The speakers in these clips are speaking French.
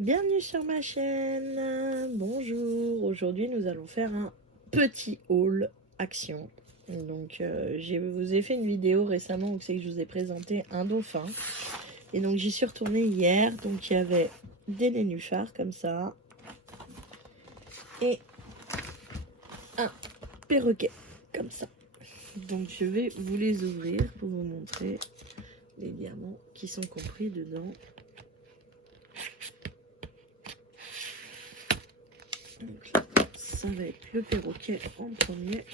Bienvenue sur ma chaîne. Bonjour. Aujourd'hui, nous allons faire un petit haul action. Donc, je vous ai fait une vidéo récemment où c'est que je vous ai présenté un dauphin. Et donc, j'y suis retournée hier. Donc, il y avait des nénuphars comme ça. Et un perroquet comme ça. Donc, je vais vous les ouvrir pour vous montrer les diamants qui sont compris dedans. Donc là, ça va être le perroquet en premier.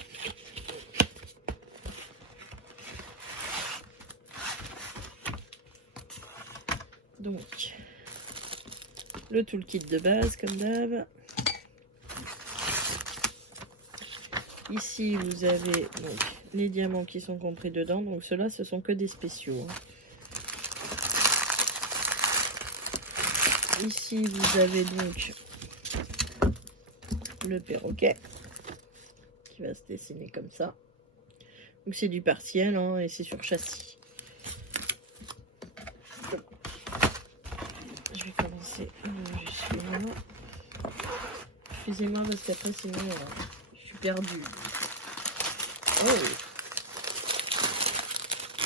Donc, le toolkit de base, comme d'hab. Ici, vous avez donc les diamants qui sont compris dedans. Donc, ceux-là, ce sont que des spéciaux. Ici, vous avez donc le perroquet qui va se dessiner comme ça. Donc, c'est du partiel hein, et c'est sur châssis. Je vais commencer. Je suis là. Excusez-moi parce qu'après, sinon, je suis perdue. Oh!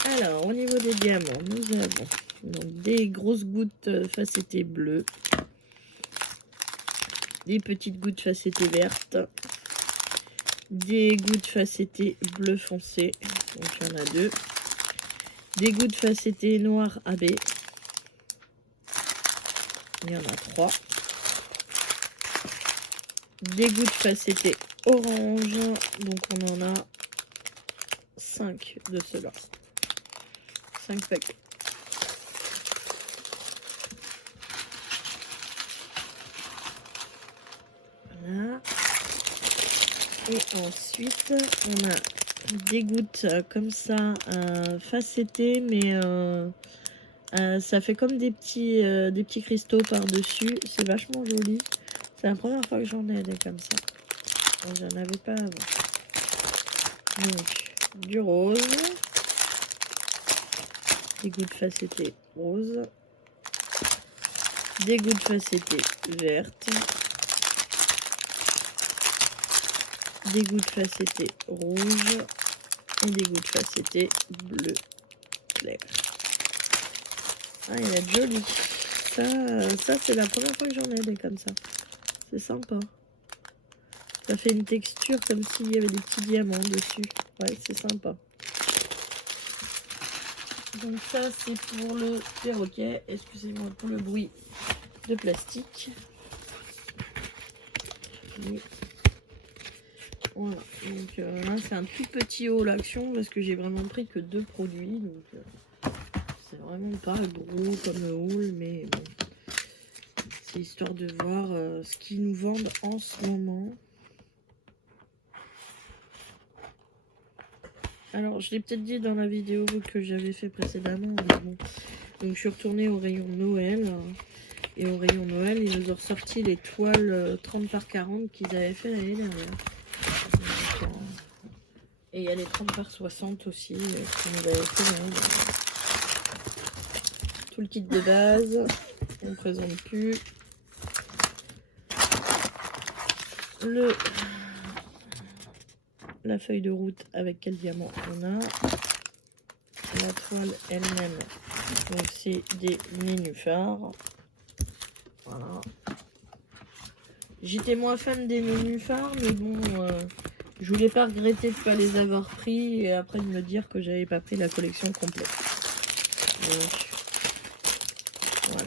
Alors, au niveau des diamants, nous avons donc des grosses gouttes facettées bleues, des petites gouttes facettées vertes, des gouttes facettées bleu foncé, donc il y en a deux, des gouttes facettées noir AB, il y en a trois, des gouttes facettées orange, donc on en a 5 de ceux-là, 5 paquets. Voilà. Et ensuite, on a des gouttes comme ça, facettées, mais ça fait comme des petits cristaux par-dessus. C'est vachement joli. C'est la première fois que j'en ai des comme ça. J'en avais pas avant. Donc, du rose. Des gouttes facettées roses. Des gouttes facettées vertes. Des gouttes facettées rouges et des gouttes facettées bleu clair. Ah, il y a de joli. Ça c'est la première fois que j'en ai des comme ça. C'est sympa. Ça fait une texture comme s'il y avait des petits diamants dessus. Ouais, c'est sympa. Donc ça c'est pour le perroquet. Excusez-moi pour le bruit de plastique. Oui. Voilà, donc là c'est un tout petit haul action parce que j'ai vraiment pris que 2 produits, donc c'est vraiment pas gros comme le haul, mais bon, c'est histoire de voir ce qu'ils nous vendent en ce moment. Alors je l'ai peut-être dit dans la vidéo que j'avais fait précédemment, mais bon, donc je suis retournée au rayon Noël, et au rayon Noël ils nous ont ressorti les toiles 30 par 40 qu'ils avaient fait l'année dernière. Et il y a les 30 par 60 aussi, qui nous avaient fait. Tout le kit de base, on ne présente plus. La feuille de route avec quel diamant on a. La toile elle-même, donc c'est des nénuphars. Voilà. J'étais moins fan des nénuphars, mais bon... je voulais pas regretter de ne pas les avoir pris et après de me dire que j'avais pas pris la collection complète. Donc, voilà.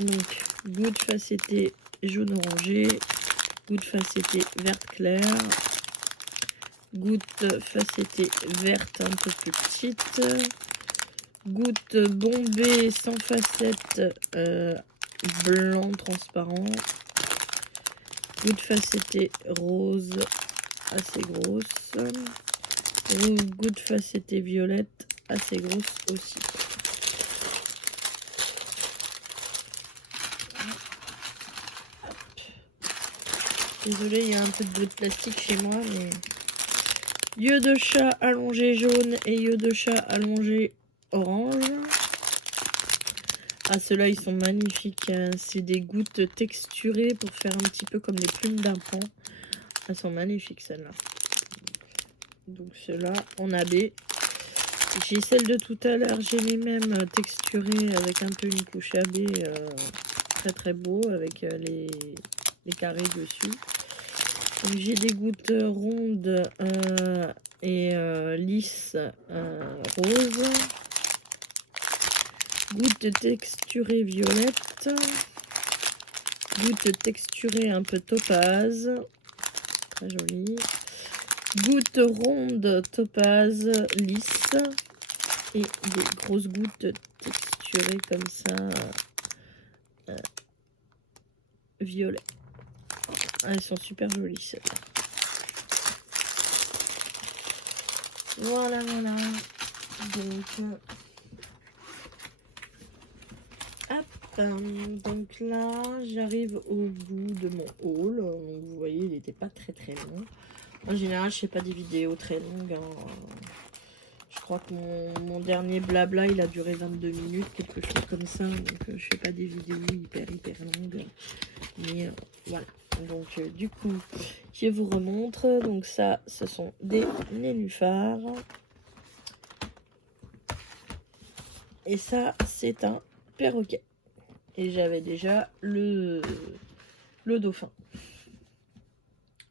Donc, gouttes facettées jaune orangé, gouttes facettées verte clair, gouttes facettées vertes un peu plus petites, gouttes bombées sans facette blanc transparent, gouttes facettées rose assez grosse, goutte facettée violette assez grosse aussi. Désolée, il y a un peu de bruit de plastique chez moi, mais yeux de chat allongé jaune et yeux de chat allongé orange. Ah, ceux-là, ils sont magnifiques. C'est des gouttes texturées pour faire un petit peu comme les plumes d'un pan. Elles sont magnifiques, celles-là. Donc, ceux-là, en AB. J'ai celle de tout à l'heure. J'ai les mêmes texturées avec un peu une couche AB. Très, très beau avec les carrés dessus. J'ai des gouttes rondes et lisses roses. Gouttes texturées violettes. Gouttes texturées un peu topaz. Très joli. Gouttes rondes topaz lisses. Et des grosses gouttes texturées comme ça. Violet. Elles sont super jolies celles-là. Voilà, voilà. Donc, donc là, j'arrive au bout de mon haul. Vous voyez, il n'était pas très très long. En général, je fais pas des vidéos très longues. Hein. Je crois que mon dernier blabla, il a duré 22 minutes, quelque chose comme ça. Donc, je fais pas des vidéos hyper longues. Mais voilà. Donc, du coup, je vous remontre. Donc ça, ce sont des nénuphars. Et ça, c'est un perroquet. Et j'avais déjà le dauphin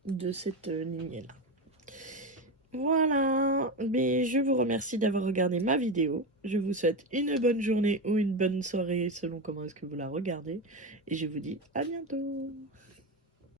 de cette lignée-là. Voilà, mais je vous remercie d'avoir regardé ma vidéo. Je vous souhaite une bonne journée ou une bonne soirée selon comment est-ce que vous la regardez. Et je vous dis à bientôt.